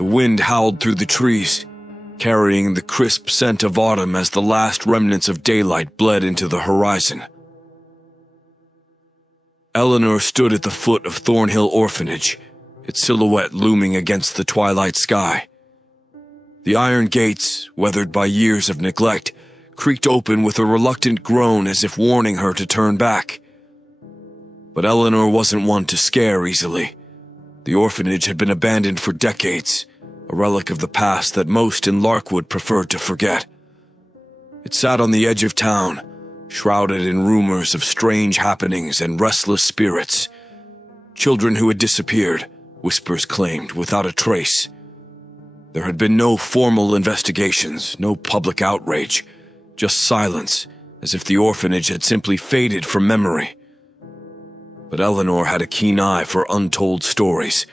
The wind howled through the trees, carrying the crisp scent of autumn as the last remnants of daylight bled into the horizon. Eleanor stood at the foot of Thornhill Orphanage, its silhouette looming against the twilight sky. The iron gates, weathered by years of neglect, creaked open with a reluctant groan as if warning her to turn back. But Eleanor wasn't one to scare easily. The orphanage had been abandoned for decades, a relic of the past that most in Larkwood preferred to forget. It sat on the edge of town, shrouded in rumors of strange happenings and restless spirits. Children who had disappeared, whispers claimed, without a trace. There had been no formal investigations, no public outrage, just silence, as if the orphanage had simply faded from memory. But Eleanor had a keen eye for untold stories,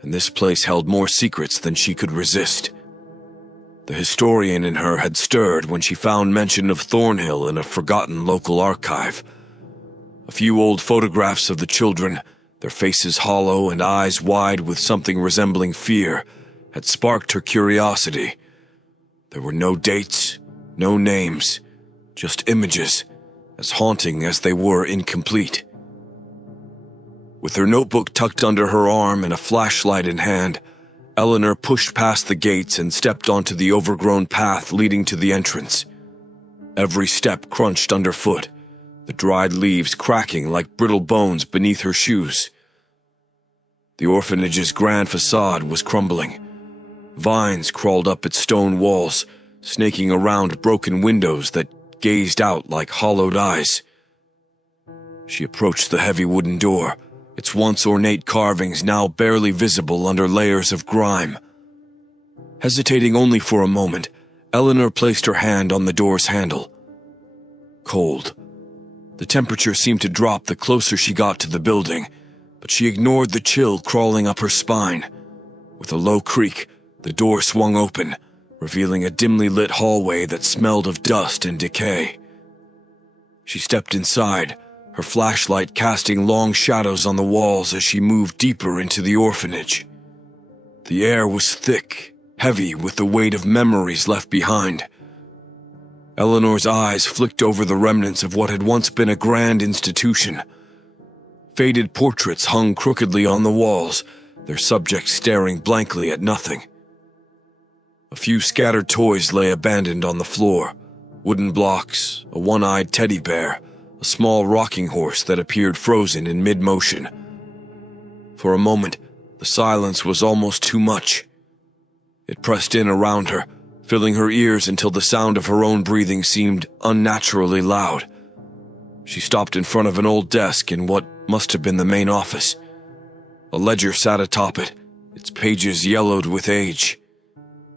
and this place held more secrets than she could resist. The historian in her had stirred when she found mention of Thornhill in a forgotten local archive. A few old photographs of the children, their faces hollow and eyes wide with something resembling fear, had sparked her curiosity. There were no dates, no names, just images, as haunting as they were incomplete. With her notebook tucked under her arm and a flashlight in hand, Eleanor pushed past the gates and stepped onto the overgrown path leading to the entrance. Every step crunched underfoot, the dried leaves cracking like brittle bones beneath her shoes. The orphanage's grand facade was crumbling. Vines crawled up its stone walls, snaking around broken windows that gazed out like hollowed eyes. She approached the heavy wooden door, its once ornate carvings now barely visible under layers of grime. Hesitating only for a moment, Eleanor placed her hand on the door's handle. Cold. The temperature seemed to drop the closer she got to the building, but she ignored the chill crawling up her spine. With a low creak, the door swung open, revealing a dimly lit hallway that smelled of dust and decay. She stepped inside, her flashlight casting long shadows on the walls as she moved deeper into the orphanage. The air was thick, heavy with the weight of memories left behind. Eleanor's eyes flicked over the remnants of what had once been a grand institution. Faded portraits hung crookedly on the walls, their subjects staring blankly at nothing. A few scattered toys lay abandoned on the floor, wooden blocks, a one-eyed teddy bear, a small rocking horse that appeared frozen in mid-motion. For a moment, the silence was almost too much. It pressed in around her, filling her ears until the sound of her own breathing seemed unnaturally loud. She stopped in front of an old desk in what must have been the main office. A ledger sat atop it, its pages yellowed with age.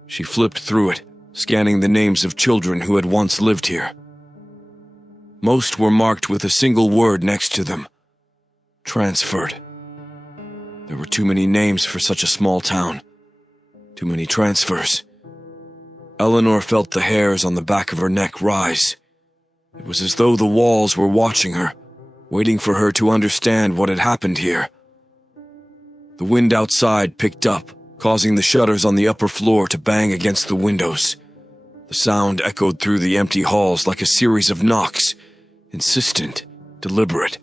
She flipped through it, scanning the names of children who had once lived here. Most were marked with a single word next to them: transferred. There were too many names for such a small town. Too many transfers. Eleanor felt the hairs on the back of her neck rise. It was as though the walls were watching her, waiting for her to understand what had happened here. The wind outside picked up, causing the shutters on the upper floor to bang against the windows. The sound echoed through the empty halls like a series of knocks, insistent, deliberate.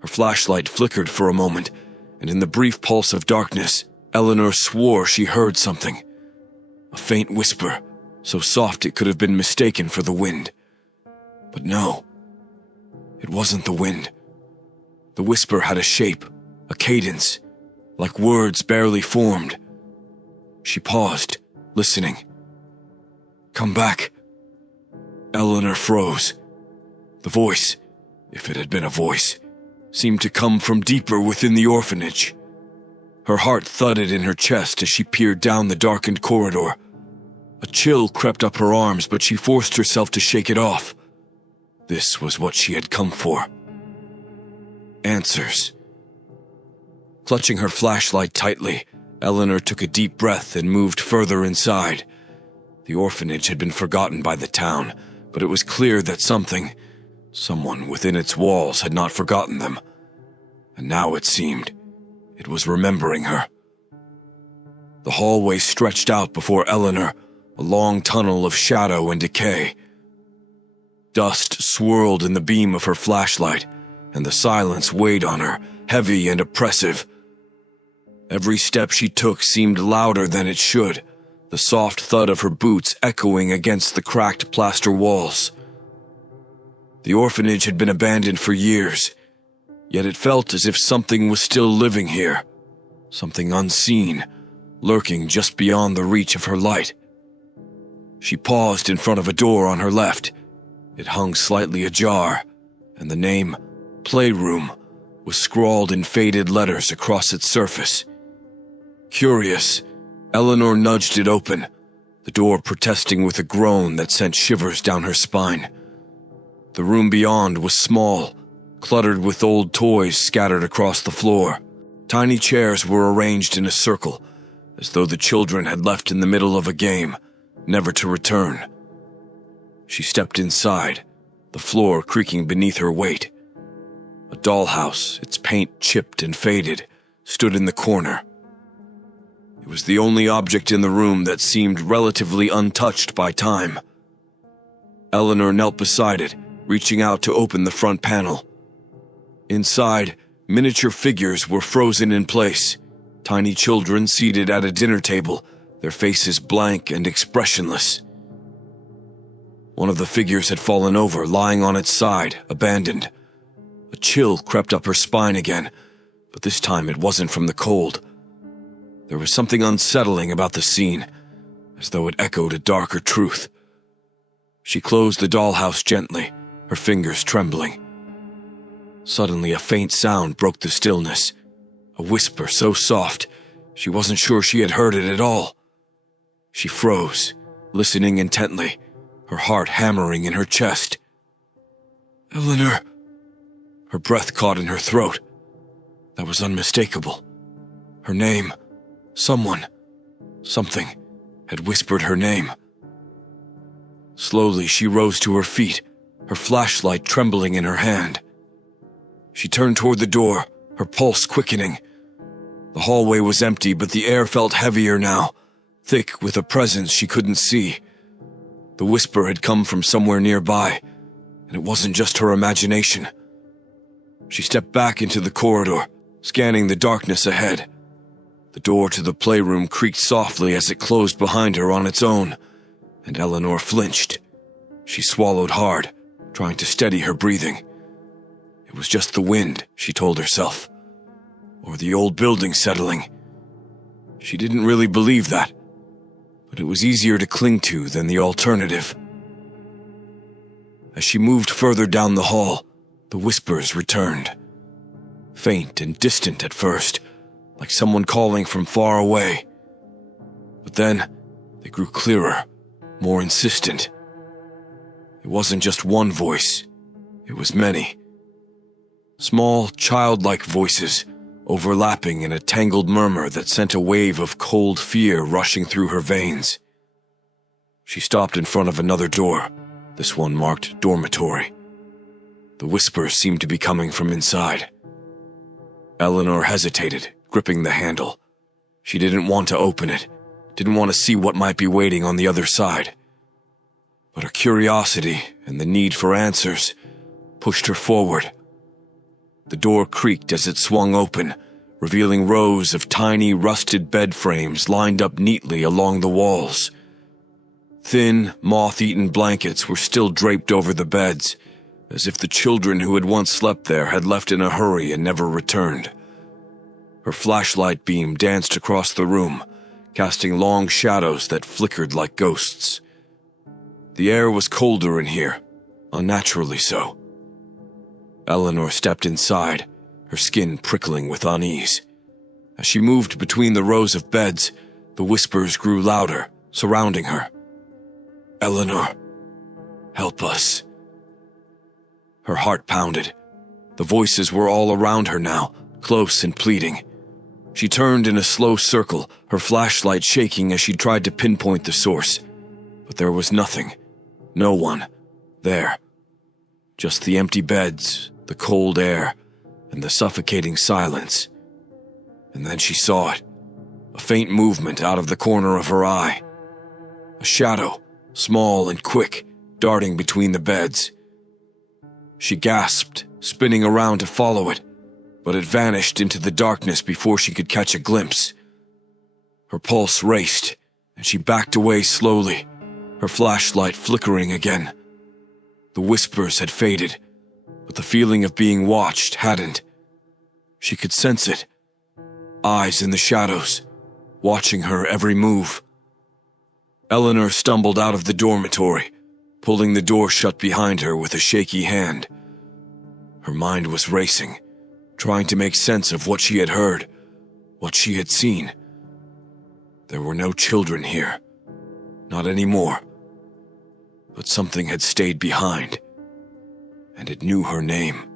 Her flashlight flickered for a moment, and in the brief pulse of darkness, Eleanor swore she heard something. A faint whisper, so soft it could have been mistaken for the wind. But no, it wasn't the wind. The whisper had a shape, a cadence, like words barely formed. She paused, listening. "Come back." Eleanor froze. The voice, if it had been a voice, seemed to come from deeper within the orphanage. Her heart thudded in her chest as she peered down the darkened corridor. A chill crept up her arms, but she forced herself to shake it off. This was what she had come for. Answers. Clutching her flashlight tightly, Eleanor took a deep breath and moved further inside. The orphanage had been forgotten by the town, but it was clear that someone within its walls had not forgotten them. And now it seemed it was remembering her. The hallway stretched out before Eleanor, a long tunnel of shadow and decay. Dust swirled in the beam of her flashlight, and the silence weighed on her, heavy and oppressive. Every step she took seemed louder than it should, the soft thud of her boots echoing against the cracked plaster walls. The orphanage had been abandoned for years, yet it felt as if something was still living here, something unseen, lurking just beyond the reach of her light. She paused in front of a door on her left. It hung slightly ajar, and the name, Playroom, was scrawled in faded letters across its surface. Curious, Eleanor nudged it open, the door protesting with a groan that sent shivers down her spine. The room beyond was small, cluttered with old toys scattered across the floor. Tiny chairs were arranged in a circle, as though the children had left in the middle of a game, never to return. She stepped inside, the floor creaking beneath her weight. A dollhouse, its paint chipped and faded, stood in the corner. It was the only object in the room that seemed relatively untouched by time. Eleanor knelt beside it, reaching out to open the front panel. Inside, miniature figures were frozen in place, tiny children seated at a dinner table, their faces blank and expressionless. One of the figures had fallen over, lying on its side, abandoned. A chill crept up her spine again, but this time it wasn't from the cold. There was something unsettling about the scene, as though it echoed a darker truth. She closed the dollhouse gently, her fingers trembling. Suddenly, a faint sound broke the stillness, a whisper so soft she wasn't sure she had heard it at all. She froze, listening intently, her heart hammering in her chest. "Eleanor!" Her breath caught in her throat. That was unmistakable. Her name, something, had whispered her name. Slowly, she rose to her feet, her flashlight trembling in her hand. She turned toward the door, her pulse quickening. The hallway was empty, but the air felt heavier now, thick with a presence she couldn't see. The whisper had come from somewhere nearby, and it wasn't just her imagination. She stepped back into the corridor, scanning the darkness ahead. The door to the playroom creaked softly as it closed behind her on its own, and Eleanor flinched. She swallowed hard, trying to steady her breathing. It was just the wind, she told herself, or the old building settling. She didn't really believe that, but it was easier to cling to than the alternative. As she moved further down the hall, the whispers returned. Faint and distant at first, like someone calling from far away. But then, they grew clearer, more insistent. It wasn't just one voice, it was many. Small, childlike voices, overlapping in a tangled murmur that sent a wave of cold fear rushing through her veins. She stopped in front of another door, this one marked dormitory. The whispers seemed to be coming from inside. Eleanor hesitated, gripping the handle. She didn't want to open it, didn't want to see what might be waiting on the other side. But her curiosity and the need for answers pushed her forward. The door creaked as it swung open, revealing rows of tiny, rusted bed frames lined up neatly along the walls. Thin, moth-eaten blankets were still draped over the beds, as if the children who had once slept there had left in a hurry and never returned. Her flashlight beam danced across the room, casting long shadows that flickered like ghosts. The air was colder in here, unnaturally so. Eleanor stepped inside, her skin prickling with unease. As she moved between the rows of beds, the whispers grew louder, surrounding her. "Eleanor, help us." Her heart pounded. The voices were all around her now, close and pleading. She turned in a slow circle, her flashlight shaking as she tried to pinpoint the source. But there was nothing. No one. There. Just the empty beds, the cold air, and the suffocating silence. And then she saw it. a faint movement out of the corner of her eye. A shadow, small and quick, darting between the beds. She gasped, spinning around to follow it, but it vanished into the darkness before she could catch a glimpse. Her pulse raced, and she backed away slowly, her flashlight flickering again. The whispers had faded, but the feeling of being watched hadn't. She could sense it. Eyes in the shadows, watching her every move. Eleanor stumbled out of the dormitory, pulling the door shut behind her with a shaky hand. Her mind was racing, trying to make sense of what she had heard, what she had seen. There were no children here. Not anymore. But something had stayed behind, and it knew her name.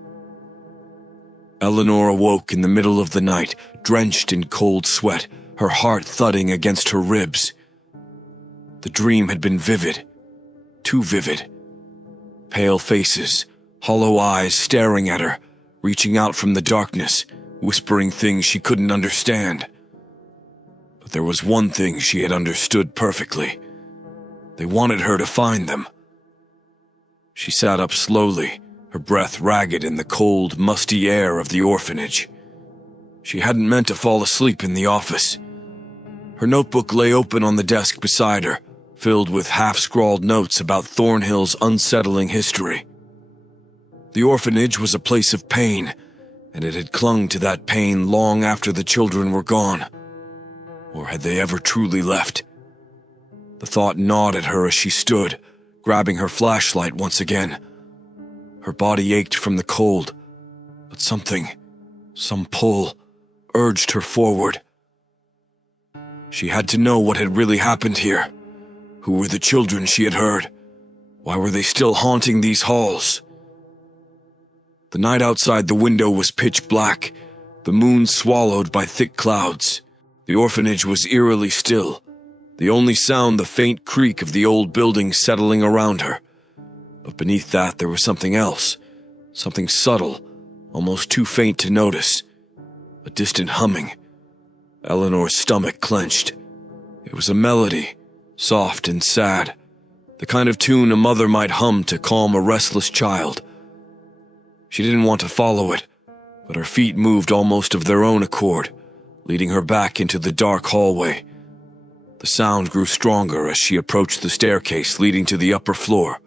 Eleanor awoke in the middle of the night, drenched in cold sweat, her heart thudding against her ribs. The dream had been vivid, too vivid. Pale faces, hollow eyes staring at her, reaching out from the darkness, whispering things she couldn't understand. But there was one thing she had understood perfectly. They wanted her to find them. She sat up slowly, her breath ragged in the cold, musty air of the orphanage. She hadn't meant to fall asleep in the office. Her notebook lay open on the desk beside her, filled with half-scrawled notes about Thornhill's unsettling history. The orphanage was a place of pain, and it had clung to that pain long after the children were gone. Or had they ever truly left? The thought gnawed at her as she stood, grabbing her flashlight once again. Her body ached from the cold, but some pull, urged her forward. She had to know what had really happened here. Who were the children she had heard? Why were they still haunting these halls? The night outside the window was pitch black, the moon swallowed by thick clouds. The orphanage was eerily still, the only sound the faint creak of the old building settling around her. But beneath that there was something else, something subtle, almost too faint to notice. A distant humming. Eleanor's stomach clenched. It was a melody, soft and sad, the kind of tune a mother might hum to calm a restless child. She didn't want to follow it, but her feet moved almost of their own accord, leading her back into the dark hallway. The sound grew stronger as she approached the staircase leading to the upper floor.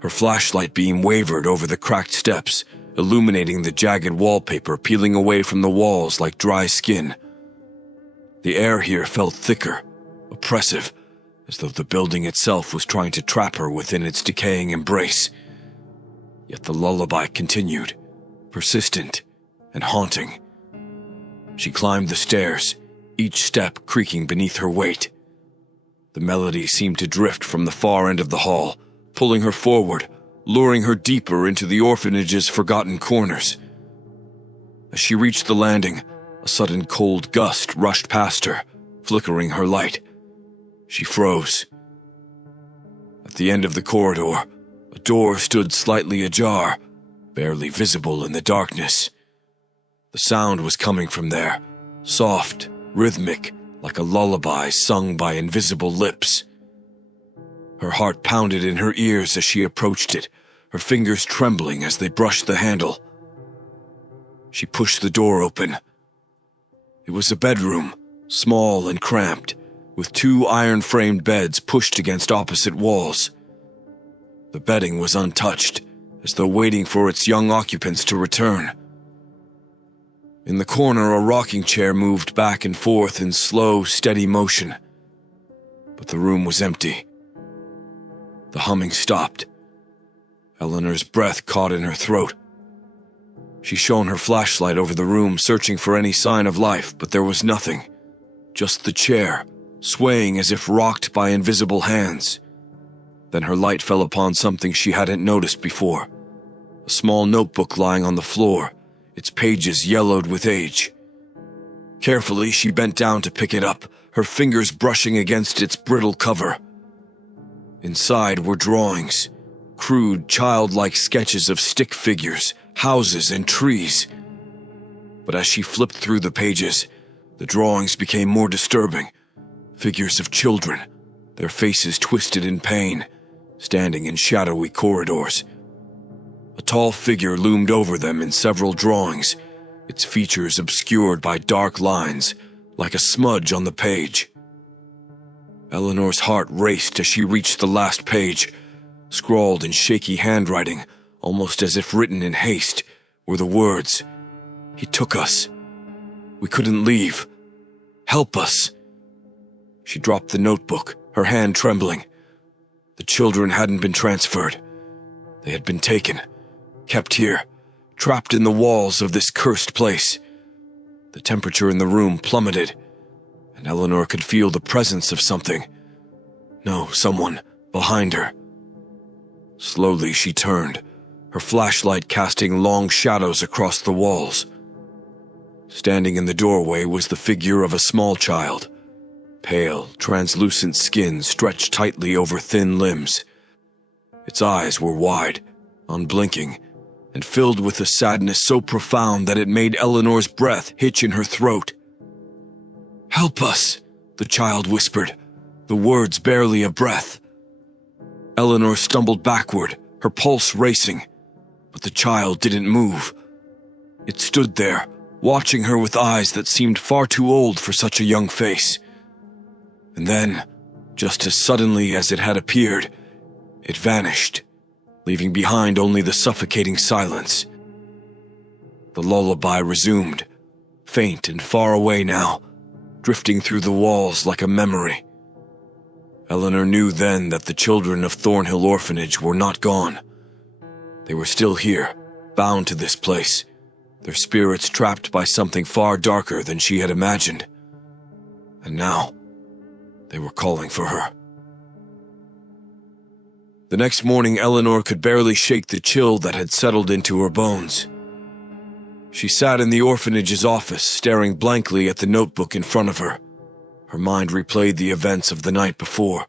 Her flashlight beam wavered over the cracked steps, illuminating the jagged wallpaper peeling away from the walls like dry skin. The air here felt thicker, oppressive, as though the building itself was trying to trap her within its decaying embrace. Yet the lullaby continued, persistent and haunting. She climbed the stairs, each step creaking beneath her weight. The melody seemed to drift from the far end of the hall, pulling her forward, luring her deeper into the orphanage's forgotten corners. As she reached the landing, a sudden cold gust rushed past her, flickering her light. She froze. At the end of the corridor, a door stood slightly ajar, barely visible in the darkness. The sound was coming from there, soft, rhythmic, like a lullaby sung by invisible lips. Her heart pounded in her ears as she approached it, her fingers trembling as they brushed the handle. She pushed the door open. It was a bedroom, small and cramped, with two iron-framed beds pushed against opposite walls. The bedding was untouched, as though waiting for its young occupants to return. In the corner, a rocking chair moved back and forth in slow, steady motion. But the room was empty. The humming stopped. Eleanor's breath caught in her throat. She shone her flashlight over the room, searching for any sign of life, but there was nothing. Just the chair, swaying as if rocked by invisible hands. Then her light fell upon something she hadn't noticed before. A small notebook lying on the floor, its pages yellowed with age. Carefully, she bent down to pick it up, her fingers brushing against its brittle cover. Inside were drawings, crude, childlike sketches of stick figures, houses, and trees. But as she flipped through the pages, The drawings became more disturbing. Figures of children, their faces twisted in pain, standing in shadowy corridors. A tall figure loomed over them in several drawings, its features obscured by dark lines, like a smudge on the page. Eleanor's heart raced as she reached the last page. Scrawled in shaky handwriting, almost as if written in haste, were the words, "He took us. We couldn't leave. Help us." She dropped the notebook, her hand trembling. The children hadn't been transferred. They had been taken, kept here, trapped in the walls of this cursed place. The temperature in the room plummeted, and Eleanor could feel the presence of something. No, someone behind her. Slowly she turned, her flashlight casting long shadows across the walls. Standing in the doorway was the figure of a small child. Pale, translucent skin stretched tightly over thin limbs. Its eyes were wide, unblinking, and filled with a sadness so profound that it made Eleanor's breath hitch in her throat. "Help us," the child whispered, the words barely a breath. Eleanor stumbled backward, her pulse racing, but the child didn't move. It stood there, watching her with eyes that seemed far too old for such a young face. And then, just as suddenly as it had appeared, it vanished, leaving behind only the suffocating silence. The lullaby resumed, faint and far away now, drifting through the walls like a memory. Eleanor knew then that the children of Thornhill Orphanage were not gone. They were still here, bound to this place, their spirits trapped by something far darker than she had imagined. And now, they were calling for her. The next morning, Eleanor could barely shake the chill that had settled into her bones. She sat in the orphanage's office, staring blankly at the notebook in front of her. Her mind replayed the events of the night before.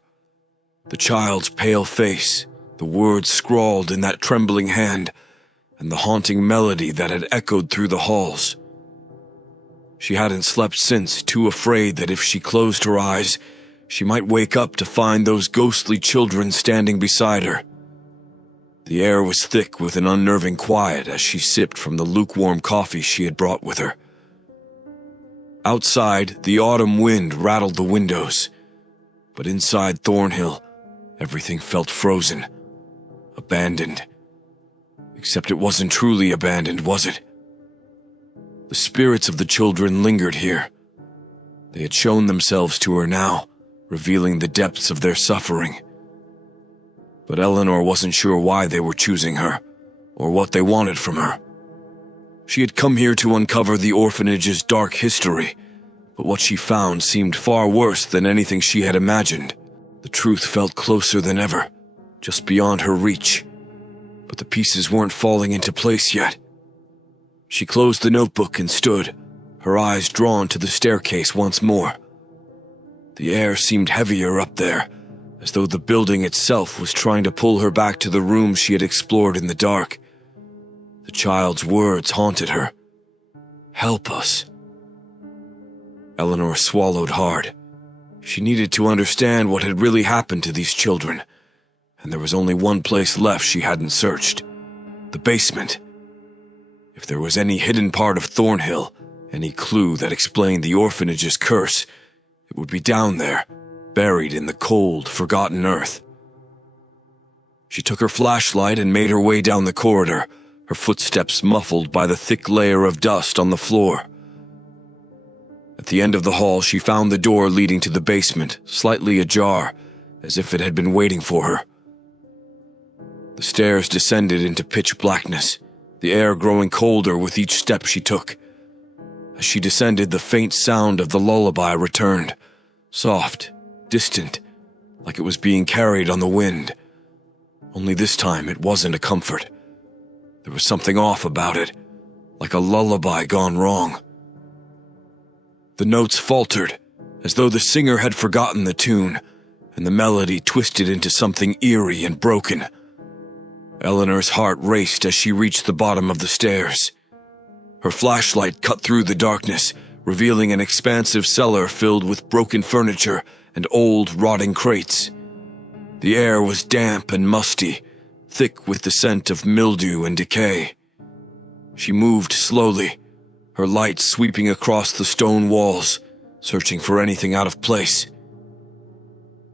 The child's pale face, the words scrawled in that trembling hand, and the haunting melody that had echoed through the halls. She hadn't slept since, too afraid that if she closed her eyes, she might wake up to find those ghostly children standing beside her. The air was thick with an unnerving quiet as she sipped from the lukewarm coffee she had brought with her. Outside, the autumn wind rattled the windows, but inside Thornhill, everything felt frozen, abandoned. Except it wasn't truly abandoned, was it? The spirits of the children lingered here. They had shown themselves to her now, revealing the depths of their suffering. But Eleanor wasn't sure why they were choosing her, or what they wanted from her. She had come here to uncover the orphanage's dark history, but what she found seemed far worse than anything she had imagined. The truth felt closer than ever, just beyond her reach, but the pieces weren't falling into place yet. She closed the notebook and stood, her eyes drawn to the staircase once more. The air seemed heavier up there, as though the building itself was trying to pull her back to the room she had explored in the dark. The child's words haunted her. "Help us." Eleanor swallowed hard. She needed to understand what had really happened to these children, and there was only one place left she hadn't searched: the basement. If there was any hidden part of Thornhill, any clue that explained the orphanage's curse, it would be down there, buried in the cold, forgotten earth. She took her flashlight and made her way down the corridor, her footsteps muffled by the thick layer of dust on the floor. At the end of the hall, she found the door leading to the basement, slightly ajar, as if it had been waiting for her. The stairs descended into pitch blackness, the air growing colder with each step she took. As she descended, the faint sound of the lullaby returned, soft, distant, like it was being carried on the wind. Only this time it wasn't a comfort. There was something off about it, like a lullaby gone wrong. The notes faltered, as though the singer had forgotten the tune, and the melody twisted into something eerie and broken. Eleanor's heart raced as she reached the bottom of the stairs. Her flashlight cut through the darkness, revealing an expansive cellar filled with broken furniture and old, rotting crates. The air was damp and musty, thick with the scent of mildew and decay. She moved slowly, her light sweeping across the stone walls, searching for anything out of place.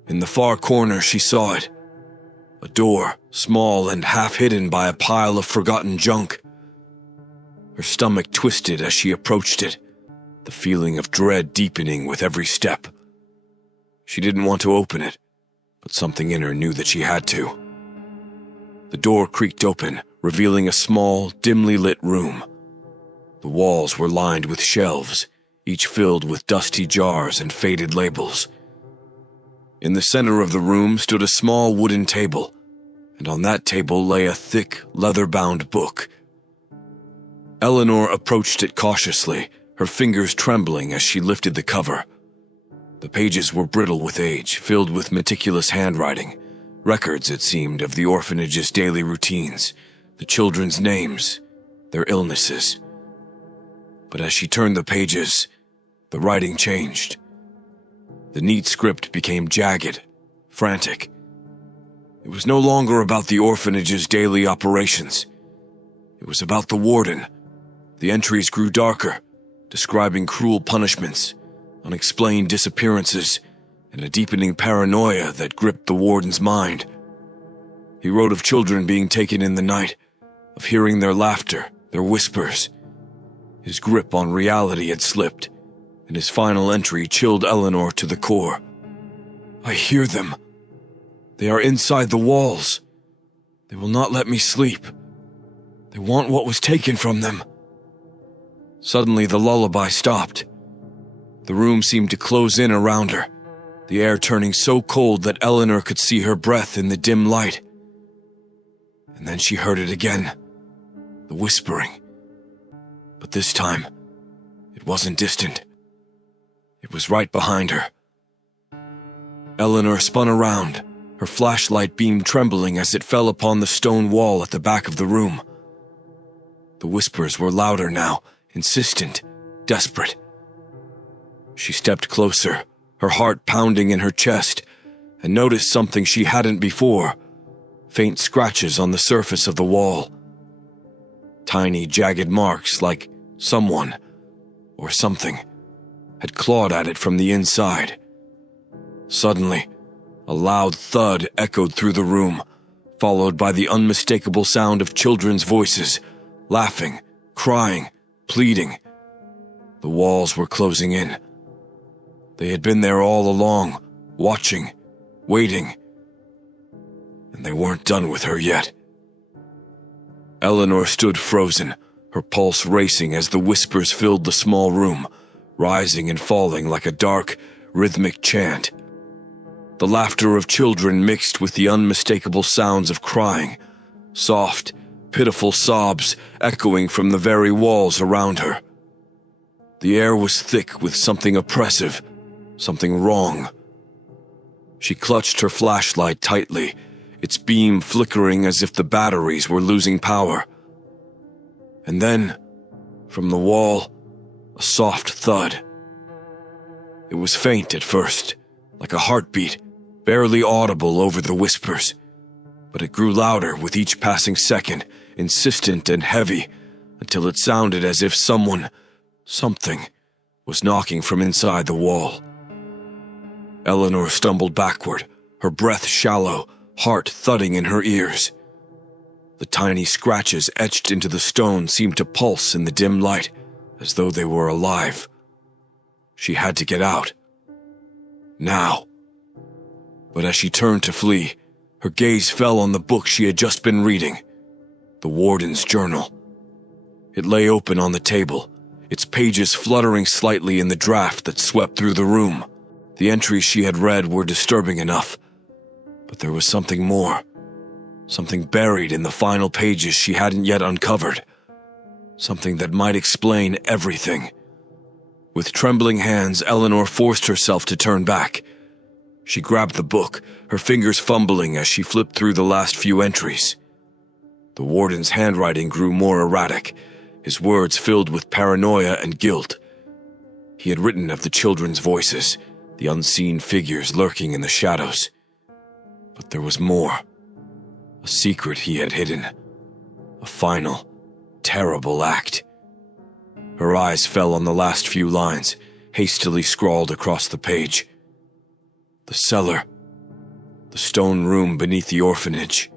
In the far corner, she saw it. A door, small and half hidden by a pile of forgotten junk. Her stomach twisted as she approached it, the feeling of dread deepening with every step. She didn't want to open it, but something in her knew that she had to. The door creaked open, revealing a small, dimly lit room. The walls were lined with shelves, each filled with dusty jars and faded labels. In the center of the room stood a small wooden table, and on that table lay a thick, leather-bound book. Eleanor approached it cautiously, her fingers trembling as she lifted the cover. The pages were brittle with age, filled with meticulous handwriting, records, it seemed, of the orphanage's daily routines, the children's names, their illnesses. But as she turned the pages, the writing changed. The neat script became jagged, frantic. It was no longer about the orphanage's daily operations. It was about the warden. The entries grew darker, describing cruel punishments, unexplained disappearances, and a deepening paranoia that gripped the warden's mind. He wrote of children being taken in the night, of hearing their laughter, their whispers. His grip on reality had slipped, and his final entry chilled Eleanor to the core. "I hear them. They are inside the walls. They will not let me sleep. They want what was taken from them." Suddenly the lullaby stopped. The room seemed to close in around her, the air turning so cold that Eleanor could see her breath in the dim light. And then she heard it again, the whispering. But this time, it wasn't distant. It was right behind her. Eleanor spun around, her flashlight beam trembling as it fell upon the stone wall at the back of the room. The whispers were louder now, insistent, desperate. She stepped closer, her heart pounding in her chest, and noticed something she hadn't before: faint scratches on the surface of the wall. Tiny, jagged marks like someone, or something, had clawed at it from the inside. Suddenly, a loud thud echoed through the room, followed by the unmistakable sound of children's voices, laughing, crying, pleading. The walls were closing in. They had been there all along, watching, waiting, and they weren't done with her yet. Eleanor stood frozen, her pulse racing as the whispers filled the small room, rising and falling like a dark, rhythmic chant. The laughter of children mixed with the unmistakable sounds of crying, soft, pitiful sobs echoing from the very walls around her. The air was thick with something oppressive, something wrong. She clutched her flashlight tightly, its beam flickering as if the batteries were losing power. And then, from the wall, a soft thud. It was faint at first, like a heartbeat, barely audible over the whispers, but it grew louder with each passing second, insistent and heavy, until it sounded as if something, was knocking from inside the wall. Eleanor stumbled backward, her breath shallow, heart thudding in her ears. The tiny scratches etched into the stone seemed to pulse in the dim light, as though they were alive. She had to get out. Now. But as she turned to flee, her gaze fell on the book she had just been reading, the warden's journal. It lay open on the table, its pages fluttering slightly in the draft that swept through the room. The entries she had read were disturbing enough, but there was something more, something buried in the final pages she hadn't yet uncovered, something that might explain everything. With trembling hands, Eleanor forced herself to turn back. She grabbed the book, her fingers fumbling as she flipped through the last few entries. The warden's handwriting grew more erratic, his words filled with paranoia and guilt. He had written of the children's voices, the unseen figures lurking in the shadows. But there was more. A secret he had hidden. A final, terrible act. Her eyes fell on the last few lines, hastily scrawled across the page. The cellar. The stone room beneath the orphanage.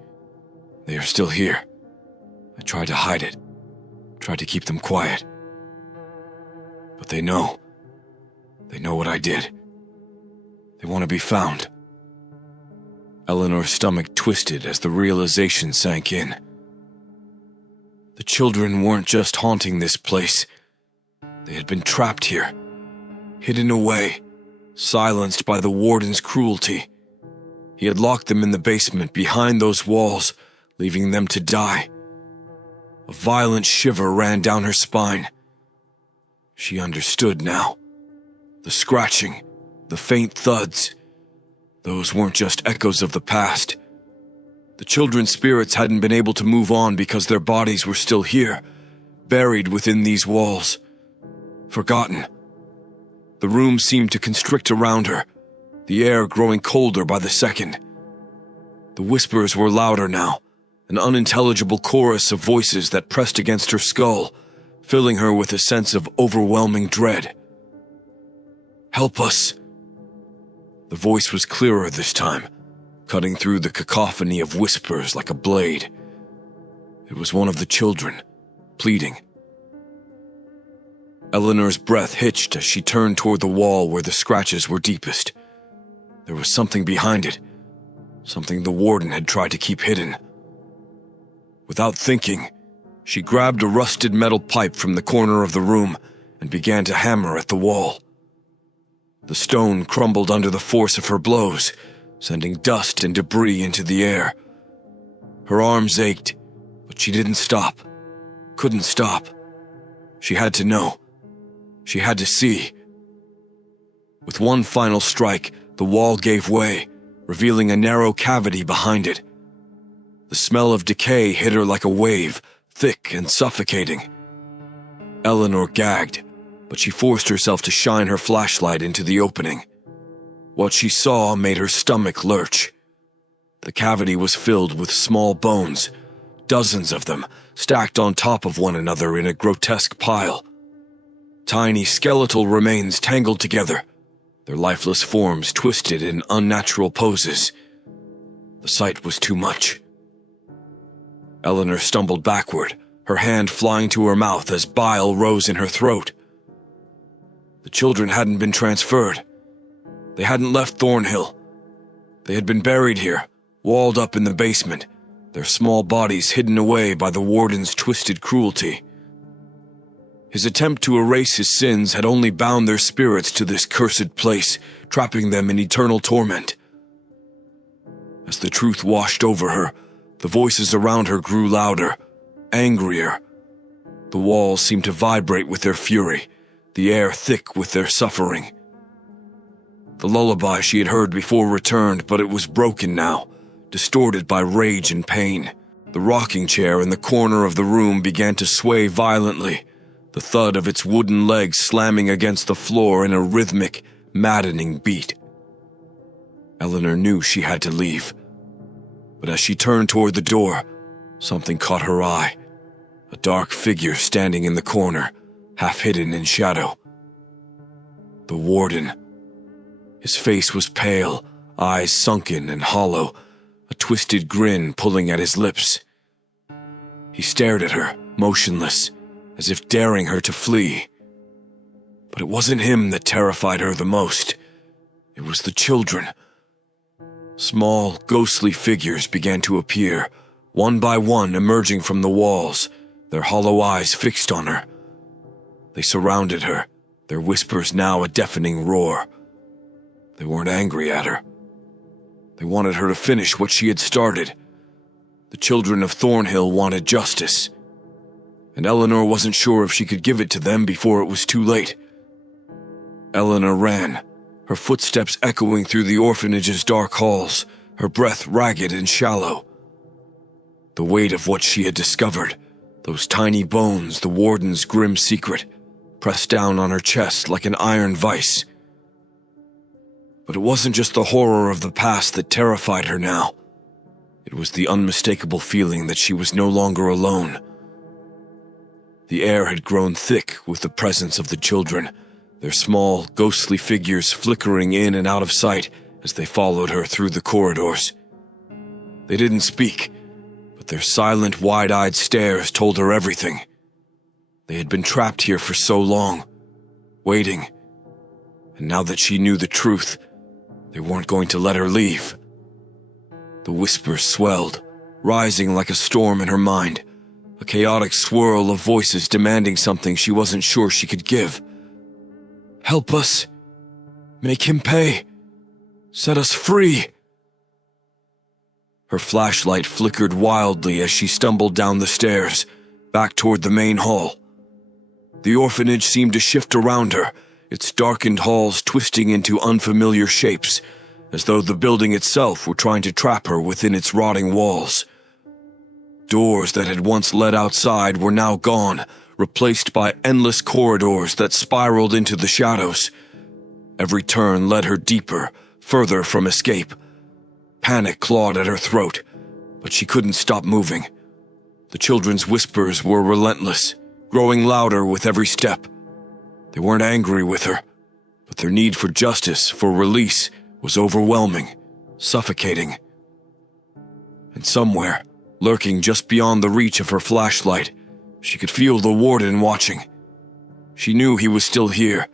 They are still here. I tried to hide it. Tried to keep them quiet. But they know. They know what I did. They want to be found. Eleanor's stomach twisted as the realization sank in. The children weren't just haunting this place. They had been trapped here, hidden away, silenced by the warden's cruelty. He had locked them in the basement behind those walls, leaving them to die. A violent shiver ran down her spine. She understood now. The scratching, the faint thuds, those weren't just echoes of the past. The children's spirits hadn't been able to move on because their bodies were still here, buried within these walls. Forgotten. The room seemed to constrict around her, the air growing colder by the second. The whispers were louder now, an unintelligible chorus of voices that pressed against her skull, filling her with a sense of overwhelming dread. "Help us!" The voice was clearer this time, cutting through the cacophony of whispers like a blade. It was one of the children, pleading. Eleanor's breath hitched as she turned toward the wall where the scratches were deepest. There was something behind it, something the warden had tried to keep hidden. Without thinking, she grabbed a rusted metal pipe from the corner of the room and began to hammer at the wall. The stone crumbled under the force of her blows, sending dust and debris into the air. Her arms ached, but she didn't stop. Couldn't stop. She had to know. She had to see. With one final strike, the wall gave way, revealing a narrow cavity behind it. The smell of decay hit her like a wave, thick and suffocating. Eleanor gagged, but she forced herself to shine her flashlight into the opening. What she saw made her stomach lurch. The cavity was filled with small bones, dozens of them, stacked on top of one another in a grotesque pile. Tiny skeletal remains tangled together, their lifeless forms twisted in unnatural poses. The sight was too much. Eleanor stumbled backward, her hand flying to her mouth as bile rose in her throat. The children hadn't been transferred. They hadn't left Thornhill. They had been buried here, walled up in the basement, their small bodies hidden away by the warden's twisted cruelty. His attempt to erase his sins had only bound their spirits to this cursed place, trapping them in eternal torment. As the truth washed over her, the voices around her grew louder, angrier. The walls seemed to vibrate with their fury, the air thick with their suffering. The lullaby she had heard before returned, but it was broken now, distorted by rage and pain. The rocking chair in the corner of the room began to sway violently, the thud of its wooden legs slamming against the floor in a rhythmic, maddening beat. Eleanor knew she had to leave, but as she turned toward the door, something caught her eye. A dark figure standing in the corner, half hidden in shadow. The warden. His face was pale, eyes sunken and hollow, a twisted grin pulling at his lips. He stared at her, motionless, as if daring her to flee. But it wasn't him that terrified her the most. It was the children. Small, ghostly figures began to appear, one by one emerging from the walls, their hollow eyes fixed on her. They surrounded her, their whispers now a deafening roar. They weren't angry at her. They wanted her to finish what she had started. The children of Thornhill wanted justice, and Eleanor wasn't sure if she could give it to them before it was too late. Eleanor ran, her footsteps echoing through the orphanage's dark halls, her breath ragged and shallow. The weight of what she had discovered, those tiny bones, the warden's grim secret, pressed down on her chest like an iron vice. But it wasn't just the horror of the past that terrified her now. It was the unmistakable feeling that she was no longer alone. The air had grown thick with the presence of the children, their small, ghostly figures flickering in and out of sight as they followed her through the corridors. They didn't speak, but their silent, wide-eyed stares told her everything. They had been trapped here for so long, waiting, and now that she knew the truth, they weren't going to let her leave. The whispers swelled, rising like a storm in her mind, a chaotic swirl of voices demanding something she wasn't sure she could give. Help us. Make him pay. Set us free. Her flashlight flickered wildly as she stumbled down the stairs, back toward the main hall. The orphanage seemed to shift around her, its darkened halls twisting into unfamiliar shapes, as though the building itself were trying to trap her within its rotting walls. Doors that had once led outside were now gone, replaced by endless corridors that spiraled into the shadows. Every turn led her deeper, further from escape. Panic clawed at her throat, but she couldn't stop moving. The children's whispers were relentless, growing louder with every step. They weren't angry with her, but their need for justice, for release, was overwhelming, suffocating. And somewhere, lurking just beyond the reach of her flashlight, she could feel the warden watching. She knew he was still here,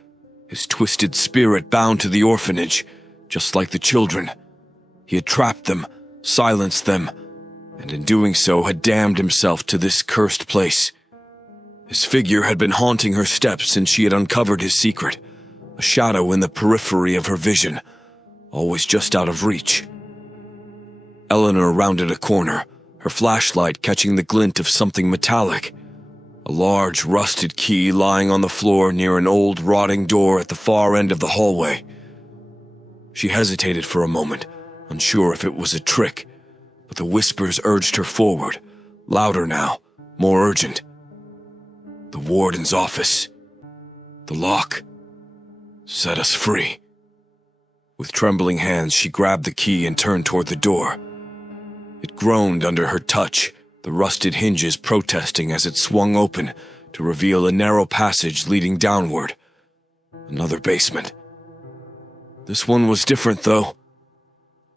his twisted spirit bound to the orphanage, just like the children. He had trapped them, silenced them, and in doing so had damned himself to this cursed place. His figure had been haunting her steps since she had uncovered his secret, a shadow in the periphery of her vision, always just out of reach. Eleanor rounded a corner, her flashlight catching the glint of something metallic. A large, rusted key lying on the floor near an old, rotting door at the far end of the hallway. She hesitated for a moment, unsure if it was a trick, but the whispers urged her forward, louder now, more urgent. The warden's office. The lock. Set us free. With trembling hands, she grabbed the key and turned toward the door. It groaned under her touch, the rusted hinges protesting as it swung open to reveal a narrow passage leading downward. Another basement. This one was different, though.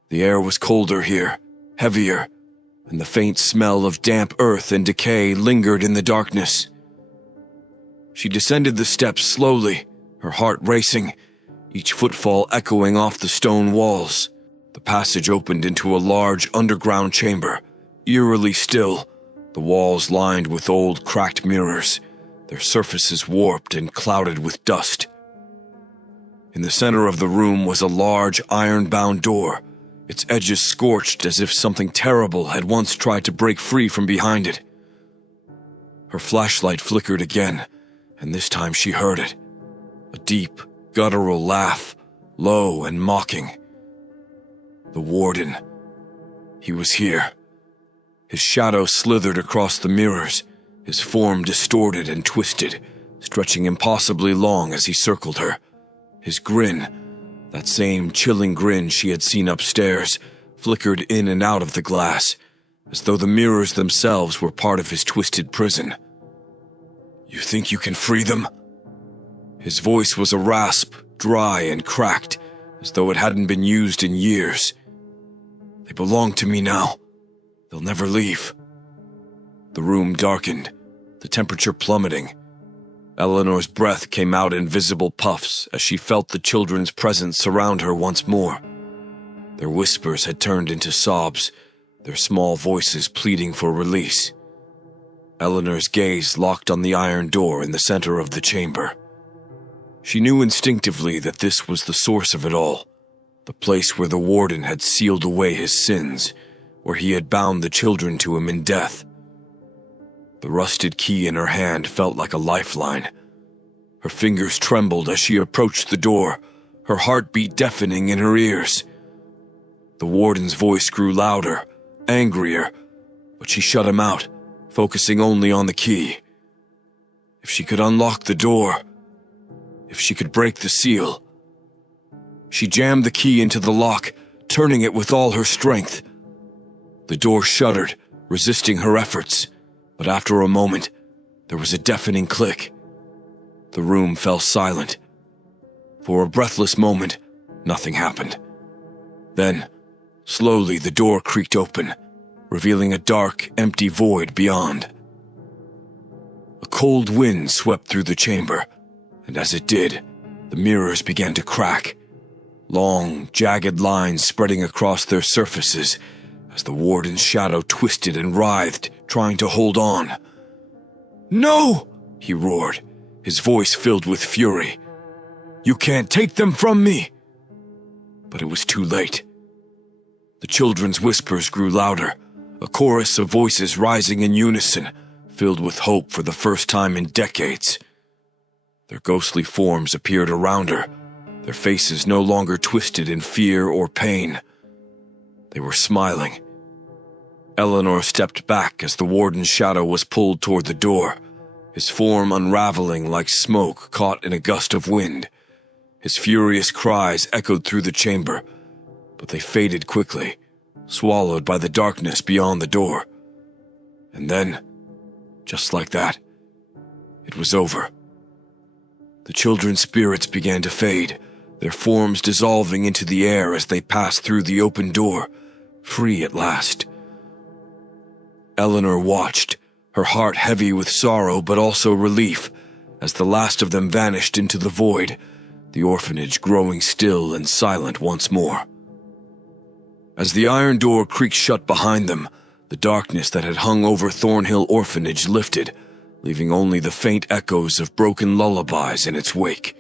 The air was colder here, heavier, and the faint smell of damp earth and decay lingered in the darkness. She descended the steps slowly, her heart racing, each footfall echoing off the stone walls. The passage opened into a large underground chamber, eerily still, the walls lined with old cracked mirrors, their surfaces warped and clouded with dust. In the center of the room was a large iron-bound door, its edges scorched as if something terrible had once tried to break free from behind it. Her flashlight flickered again, and this time she heard it. A deep, guttural laugh, low and mocking. The warden. He was here. His shadow slithered across the mirrors, his form distorted and twisted, stretching impossibly long as he circled her. His grin, that same chilling grin she had seen upstairs, flickered in and out of the glass, as though the mirrors themselves were part of his twisted prison. You think you can free them? His voice was a rasp, dry and cracked, as though it hadn't been used in years. They belong to me now. They'll never leave. The room darkened, the temperature plummeting. Eleanor's breath came out in visible puffs as she felt the children's presence surround her once more. Their whispers had turned into sobs, their small voices pleading for release. Eleanor's gaze locked on the iron door in the center of the chamber. She knew instinctively that this was the source of it all, the place where the warden had sealed away his sins, where he had bound the children to him in death. The rusted key in her hand felt like a lifeline. Her fingers trembled as she approached the door, her heartbeat deafening in her ears. The warden's voice grew louder, angrier, but she shut him out, focusing only on the key. If she could unlock the door, if she could break the seal. She jammed the key into the lock, turning it with all her strength. The door shuddered, resisting her efforts, but after a moment, there was a deafening click. The room fell silent. For a breathless moment, nothing happened. Then, slowly the door creaked open, revealing a dark, empty void beyond. A cold wind swept through the chamber, and as it did, the mirrors began to crack, long, jagged lines spreading across their surfaces as the warden's shadow twisted and writhed, trying to hold on. "No!" he roared, his voice filled with fury. "You can't take them from me!" But it was too late. The children's whispers grew louder, a chorus of voices rising in unison, filled with hope for the first time in decades. Their ghostly forms appeared around her, their faces no longer twisted in fear or pain. They were smiling. Eleanor stepped back as the warden's shadow was pulled toward the door, his form unraveling like smoke caught in a gust of wind. His furious cries echoed through the chamber, but they faded quickly, swallowed by the darkness beyond the door. And then, just like that, it was over. The children's spirits began to fade, their forms dissolving into the air as they passed through the open door, free at last. Eleanor watched, her heart heavy with sorrow but also relief, as the last of them vanished into the void, the orphanage growing still and silent once more. As the iron door creaked shut behind them, the darkness that had hung over Thornhill Orphanage lifted, leaving only the faint echoes of broken lullabies in its wake.